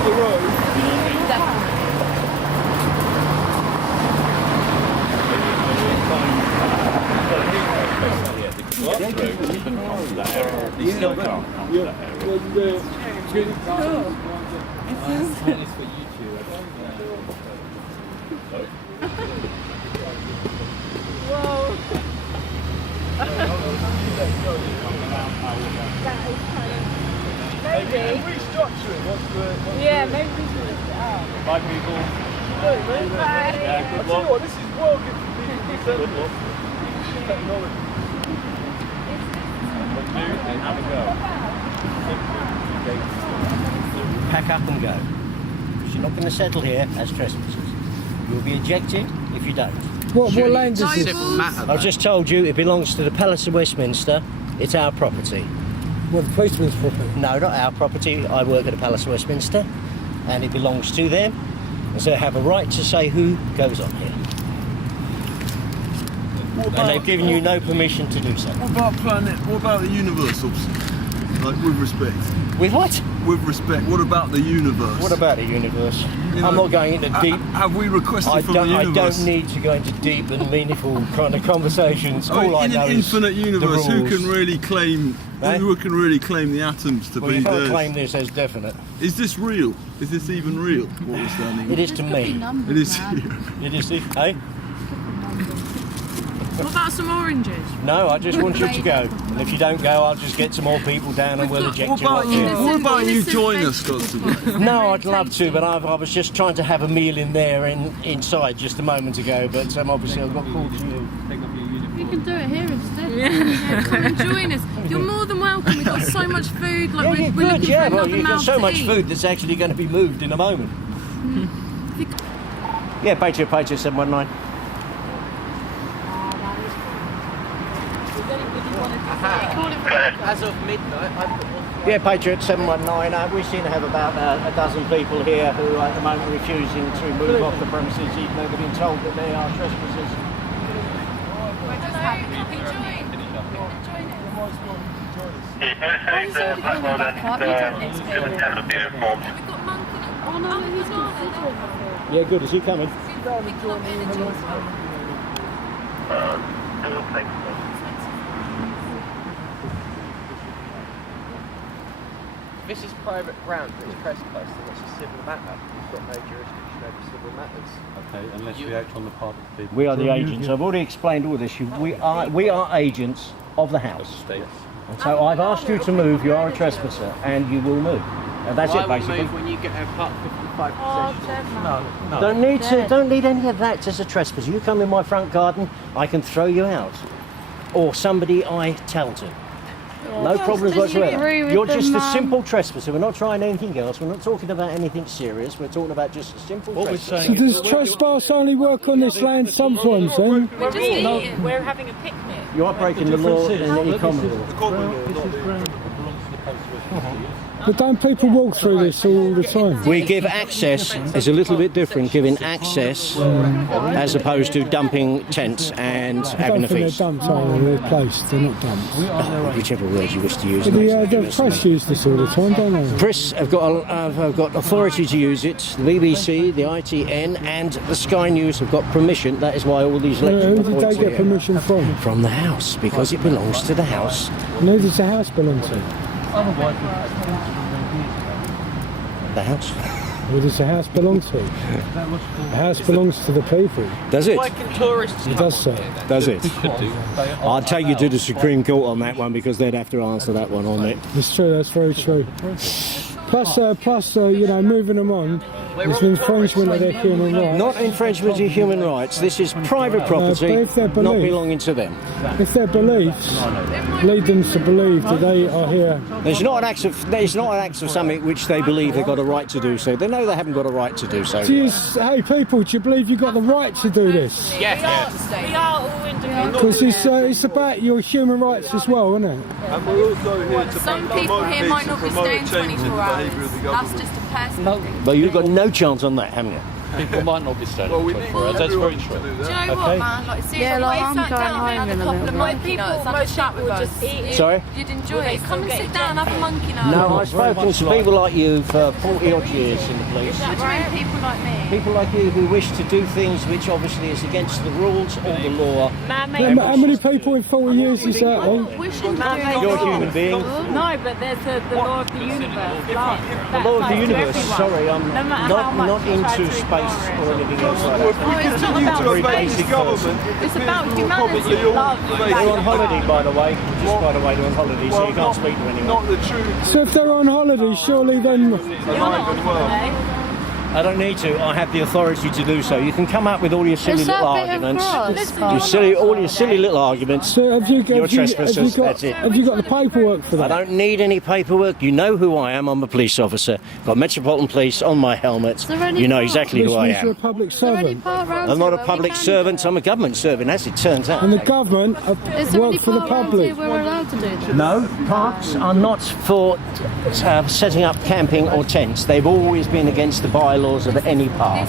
of the road. You still can't come to that area. It's for YouTube. Whoa. Maybe. Restructure it. Yeah, maybe we should lift it up. Bye, people. Bye. Yeah, good I tell you what, this is well good for people to send us. Technology. Have a go. Pack up and go. You're not going to settle here as trespassers. You'll be ejected if you don't. What land does this? I've just told you it belongs to the Palace of Westminster. It's our property. What, the policeman's property? No, not our property. I work at the Palace of Westminster and it belongs to them. And so they have a right to say who goes on here. And they've given you no permission to do so. What about the universals? Like, with respect. With what? With respect, what about the universe? What about the universe? You know, I'm not going into deep... Have we requested from the I universe? don't need to go into deep and meaningful kind of conversations. I mean, All I in know an is infinite universe, the who rules. can really claim? Eh? Who can really claim the atoms to Well, be you can't theirs? claim this as definite. Is this real? Is this even real? What we're standing? It is to me. It is. It is. Eh? What about some oranges? No, I just want you to go. And if you don't go, I'll just get some more people down and we'll eject What you. about you? Right What about you Innocent join us, Constable? there. No, I'd love to, but I was just trying to have a meal in there inside just a moment ago. But obviously I've got called to you. You can do it here instead. Yeah, come and join us. You're more than welcome. We've got so much food. Like Yeah, we're you're looking good, yeah. for Well, another you've got mouth so to much eat. food that's actually going to be moved in a moment. Yeah, Patriot 719. As of midnight, I've got one. Yeah, Patriot 719. We seem to have about a dozen people here who are at the moment refusing to move off the premises, even though they've been told that they are trespassers. Yeah, good. Is he coming? This is private ground, but it's trespassing. It's a civil matter. We've got no jurisdiction over civil matters. Okay, unless we act on the part of the people. We are the agents. I've already explained all this. We are agents of the house. And so I've asked you to move. You are a trespasser, and you will move. And that's it, basically. Move when you get a part 55 possession. No. Don't need any of that as a trespasser. You come in my front garden, I can throw you out, or somebody I tell to. No problems whatsoever. You're just a simple trespasser. We're not trying anything else. We're not talking about anything serious. We're talking about just a simple trespass. So does trespass only work on this land sometimes then? We're just eating. We're having a picnic. You are breaking the law and the common law. The common law, this is ground that belongs to the Palace of Westminster. But don't people walk through this all the time? We give access, is a little bit different, giving access as opposed to dumping tents and I having don't a think feast. they're dumped, are they? They're placed, they're not dumped. Whichever word you wish to use. The press use this all the time, don't they? Press have got authority to use it. The BBC, the ITN, and the Sky News have got permission. That is why all these lecture Who did reports they are get here. permission from? From the house, because it belongs to the house. And who does the house belong to? The house. Who does the house belong to? The house belongs to the people. Does it? Why can tourists It does so. Does it? I'll take you to the Supreme Court on that one because they'd have to answer that one on it. It's true, that's very true. Plus, you know, moving them on, it's an infringement of their human rights. Not infringement of human rights. This is private property, but if they're not believed- belonging to them. If their beliefs lead them to believe that they are here, There's not an act of something which they believe they've got a right to do so. They know they haven't got a right to do so. hey people, do you believe you've got the right to do this? Yes. We are all individuals. Because it's about your human rights as well, isn't it? And we're also here to Some people here might not be staying 24 hours. That's just a personal thing. But you've got no chance on that, haven't you? People might not be standing Well, we 24 need hours. That's very everyone true. to do Do you that. know Okay. what, man? Like, seriously, Yeah, like, if I'm you sat going down home and had in a a couple little of bit. monkey nuts, have a chat with us. Sorry? You'd enjoy it. Come and sit down, have a monkey nut. No, I've spoken to people like you for 40 odd years in the police. What do you mean, people like me? People like you who wish to do things which obviously is against the rules or the law. How many people in 40 years is that on? Wishing to You're a human being. No, but there's the law of the universe. The law of the universe. Sorry, I'm not into space or anything else like that. Oh, it's not You about to very obey basic this government. It's about people will humanity, probably all love. obey They're on it. holiday, by the way. Just by the way, they're on holiday, so you can't speak to anyone. Not the truth. So if they're on holiday, surely then... Alive and well. I don't need to. I have the authority to do so. You can come up with all your silly It's little a bit of arguments. grass. All your silly little arguments. So have you, You're trespassers, got, that's it. have you got the paperwork for I that? don't need any paperwork. You know who I am. I'm a police officer. Got Metropolitan Police on my helmet. there any You know part- exactly who I Westminster am. public Is there any servant. part round I'm not here a where we public can servant. do I'm a government servant, as it turns out. And the government Is there any work for the part round public. here where we're allowed to do this? No, parks are not for setting up camping or tents. They've always been against the bylaws of any park.